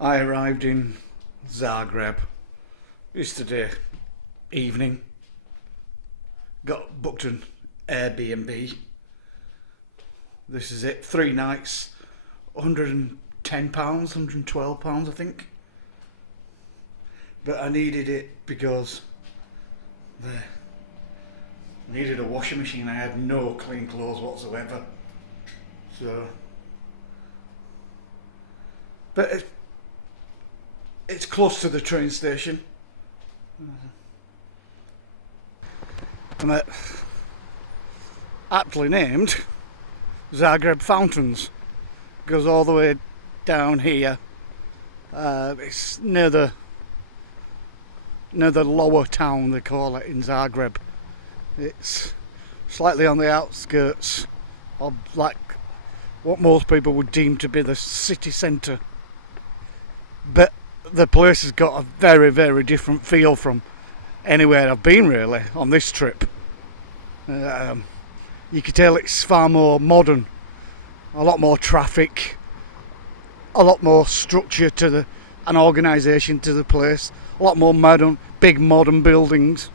I arrived in Zagreb yesterday evening. Got booked an Airbnb. This is it, 3 nights, £110, £112 I think. But I needed it because I needed a washing machine. I had no clean clothes whatsoever. But it's close to the train station. And it aptly named Zagreb Fountains. Goes all the way down here. It's near the lower town, they call it, in Zagreb. It's slightly on the outskirts of like what most people would deem to be the city centre. But the place has got a very, very different feel from anywhere I've been really on this trip. You can tell it's far more modern, a lot more traffic, a lot more structure to an organisation to the place, a lot more modern, big modern buildings.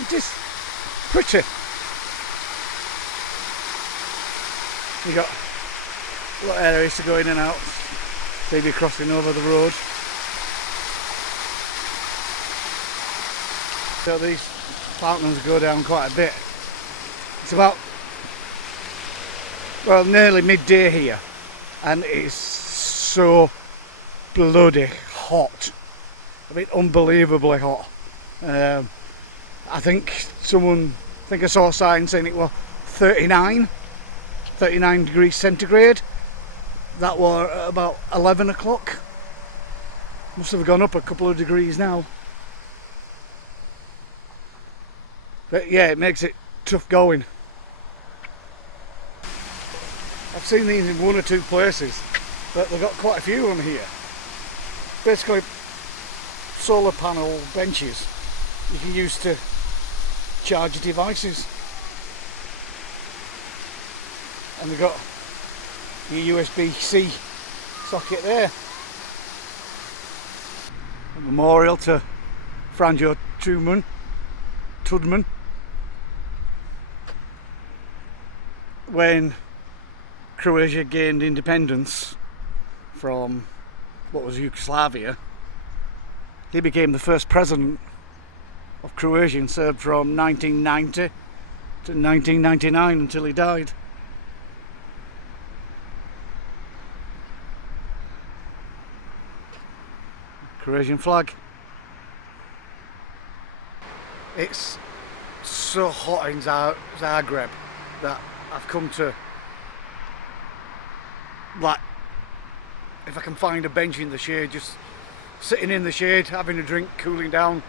It is pretty. You got a lot of areas to go in and out, so you'll be crossing over the road. So these fountains go down quite a bit. It's about, well, nearly midday here, and it's so bloody hot. I mean, unbelievably hot. I think I saw a sign saying it was 39 degrees centigrade. That was about 11 o'clock. Must have gone up a couple of degrees now. But yeah, it makes it tough going. I've seen these in one or two places, but they've got quite a few of them here. Basically, solar panel benches you can use to charge devices. And they've got your USB-C socket there. A memorial to Franjo Tudman. When Croatia gained independence from what was Yugoslavia, he became the first president of Croatia and served from 1990 to 1999 until he died. Croatian flag. It's so hot in Zagreb that I've come to, like, if I can find a bench in the shade, just sitting in the shade, having a drink, cooling down.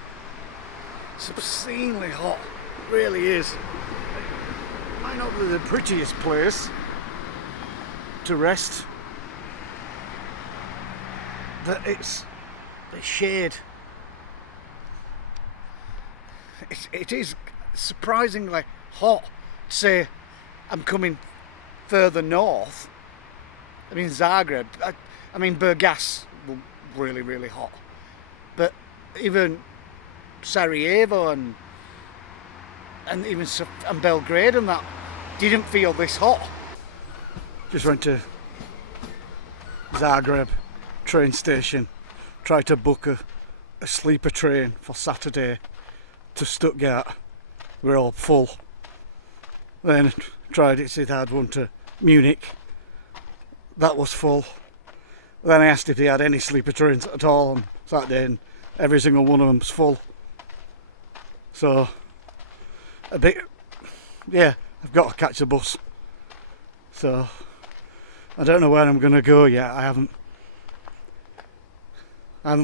It's obscenely hot, it really is. It might not be the prettiest place to rest, but it's the shade. It is surprisingly hot. Say I'm coming further north. I mean Zagreb. I mean Burgas, really, really hot. But even Sarajevo and even Belgrade and that didn't feel this hot. Just went to Zagreb train station. Tried to book a sleeper train for Saturday to Stuttgart. We're all full. Then tried it, said I had one to Munich. That was full. Then I asked if they had any sleeper trains at all on Saturday, and every single one of them was full. So I've got to catch the bus. So I don't know where I'm going to go yet. I haven't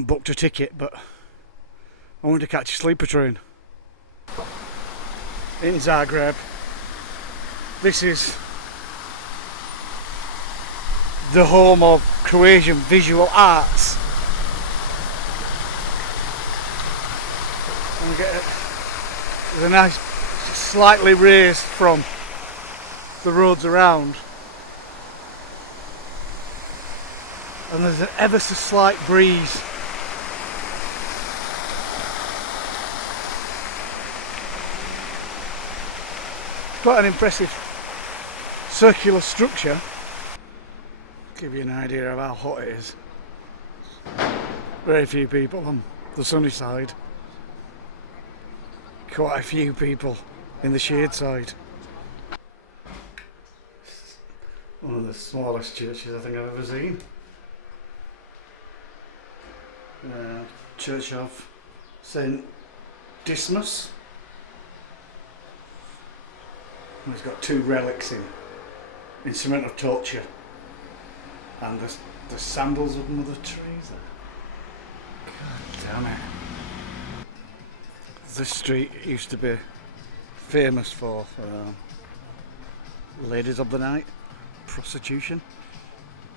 booked a ticket, but I want to catch a sleeper train. In Zagreb, this is the home of Croatian visual arts. And there's a nice, slightly raised from the roads around. and there's an ever so slight breeze. Quite an impressive circular structure. Give you an idea of how hot it is. Very few people on the sunny side. Quite a few people in the shade side. One of the smallest churches I think I've ever seen. Church of St. Dismas. And it's got 2 relics in cement of torture. And the sandals of Mother Teresa. God damn it. This street used to be famous for ladies of the night, prostitution,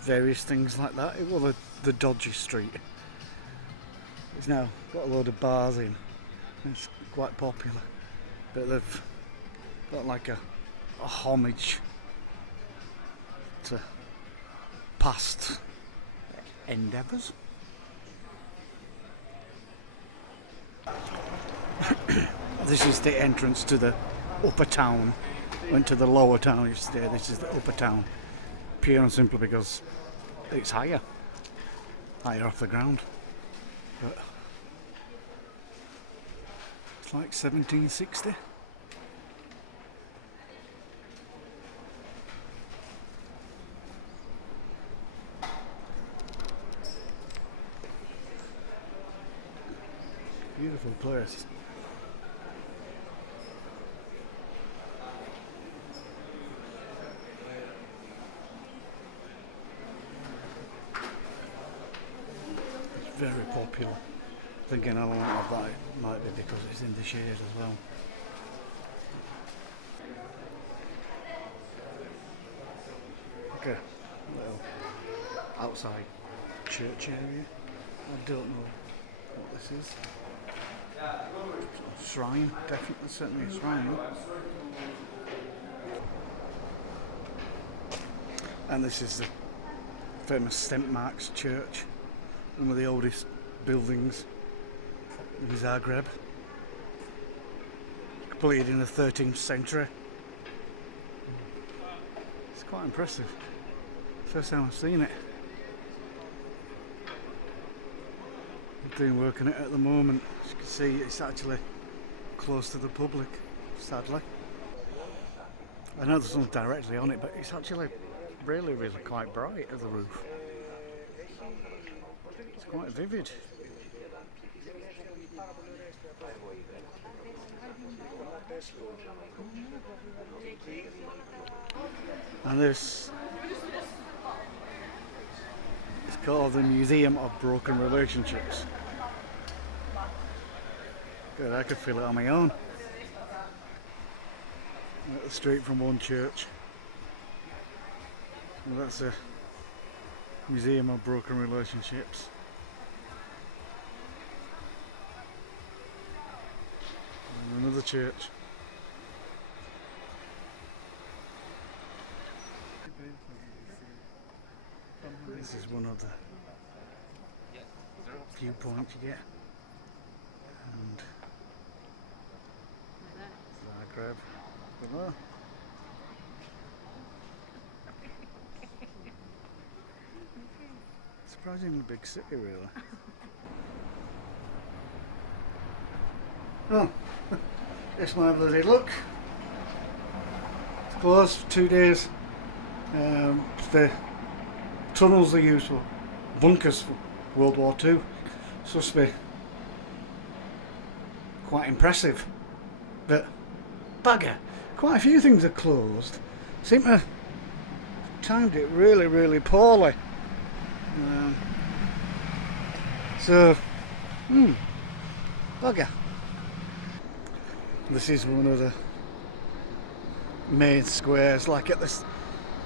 various things like that. It was the dodgy street. It's now got a load of bars in. It's quite popular, but they've got like a homage to past endeavours. This is the entrance to the upper town. Went to the lower town yesterday. This is the upper town, pure and simply because it's higher off the ground. But it's like 1760. Beautiful place. It's very popular. Thinking a lot of that might be because it's in the shade as well. Okay, little outside church area. I don't know what this is. Shrine, definitely, certainly a shrine. And this is the famous St. Mark's Church, one of the oldest buildings in Zagreb, completed in the 13th century. It's quite impressive. First time I've seen it. I'm doing work on it at the moment. As you can see, it's actually close to the public, sadly. I know there's nothing directly on it, but it's actually really quite bright at the roof. It's quite vivid. And this is called the Museum of Broken Relationships. Good, I could feel it on my own. At the street from one church. Well, that's a Museum of Broken Relationships. And another church. This is one of the viewpoints you get. And Zagreb below. Surprisingly big city, really. Oh, it's my bloody luck. It's closed for 2 days. The tunnels they used for bunkers for World War II. Supposed to be quite impressive, but bugger, quite a few things are closed. Seem to have timed it really poorly. Bugger. This is one of the main squares, like at this,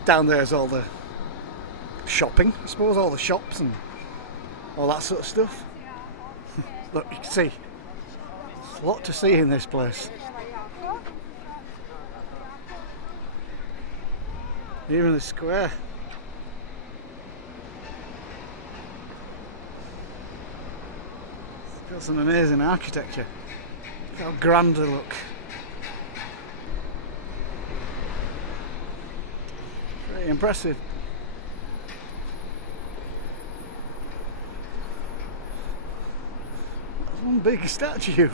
down there's all the shopping, I suppose, all the shops and all that sort of stuff. Look, you can see, there's a lot to see in this place. Even the square. Got some amazing architecture. Look how grand they look. Very impressive. That's one big statue.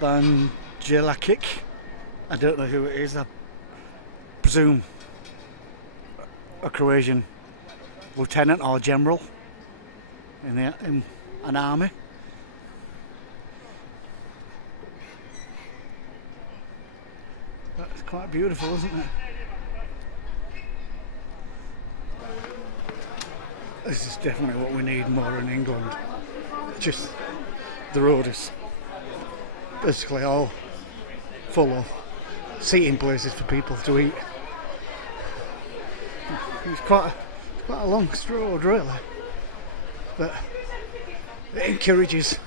Banjelakic. I don't know who it is. I presume a Croatian lieutenant or general in an army. That's quite beautiful, isn't it? This is definitely what we need more in England. Just the road is basically all full of seating places for people to eat. It's quite a long road, really, but it encourages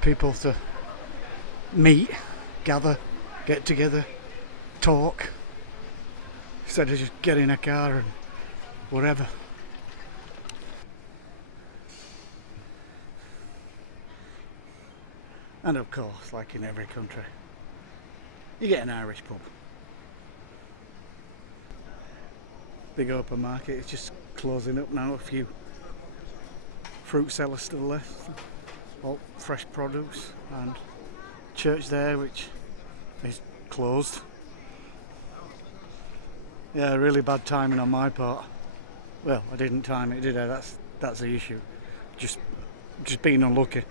people to meet, gather, get together, talk, instead of just getting in a car and whatever. And of course, like in every country, you get an Irish pub. Big open market, it's just closing up now. A few fruit sellers still left, all fresh produce, and church there which is closed. Yeah, really bad timing on my part. Well, I didn't time it, did I? That's the issue. Just being unlucky.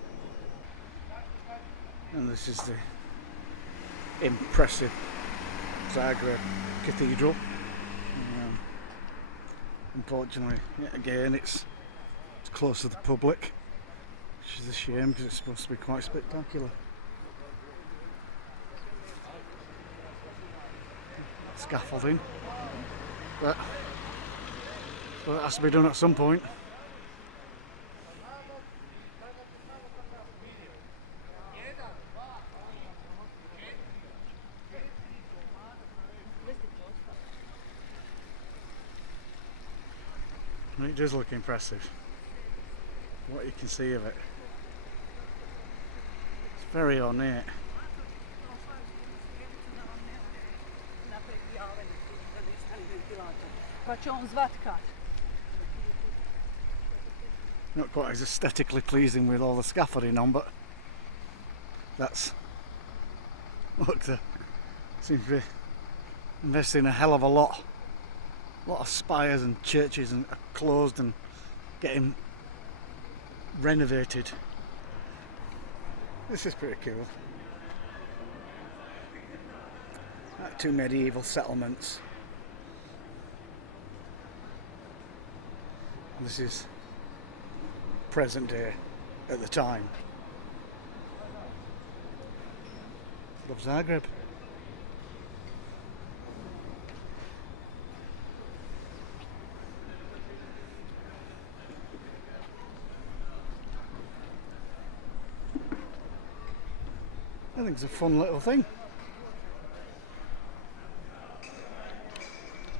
And this is the impressive Zagreb Cathedral. Unfortunately, yet again, it's close to the public, which is a shame because it's supposed to be quite spectacular. Scaffolding, but it has to be done at some point. It does look impressive, what you can see of it. It's very ornate. Not quite as aesthetically pleasing with all the scaffolding on, but that's, look, they seem to be investing a hell of a lot. A lot of spires and churches are closed and getting renovated. This is pretty cool. Like two medieval settlements. This is present day at the time. Love Zagreb. I think it's a fun little thing.